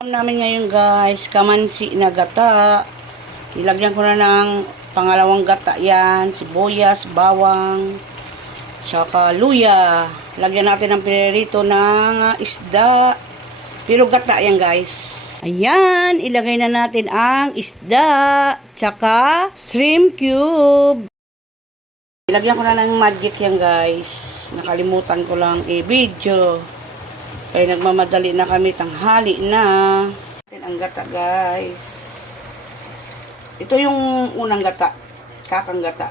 Alam namin ngayon guys, kamansi na gata. Nilagyan ko na ng pangalawang gata yan, sibuyas, bawang, tsaka luya. Lagyan natin ng pirito ng ah, isda. Pero gata yan guys. Ayan, ilagay na natin ang isda, tsaka shrimp cube. Ilagyan ko na ng magic yan guys. Nakalimutan ko lang i-video. Kaya nagmamadali na kami tanghali na. Ang gata guys. Ito yung unang gata. Kakang gata.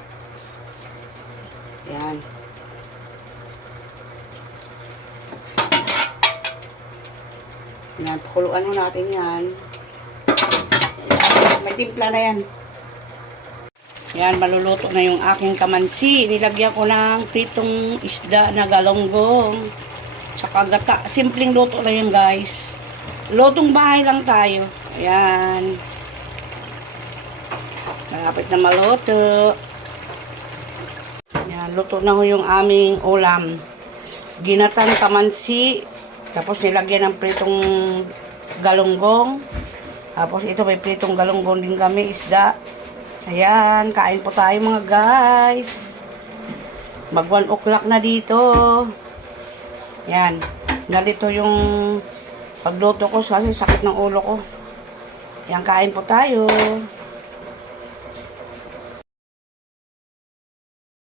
Yan. Yan, pakuluan mo natin yan. May timpla na yan. Yan, maluluto na yung aking kamansi. Nilagyan ko ng pritong isda na galonggong. Tsaka gata. Simpleng luto na yun, guys. Lutong bahay lang tayo. Ayan. Malapit na maluto. Ayan, luto na ho yung aming ulam. Ginatan kamansi. Tapos nilagyan ng pritong galonggong. Tapos ito may pritong galonggong din kami, isda. Ayan, kain po tayo mga guys. Mag 1 o'clock na dito. Yan. Nalito yung pagluto ko kasi sakit ng ulo ko. Yan, kain po tayo.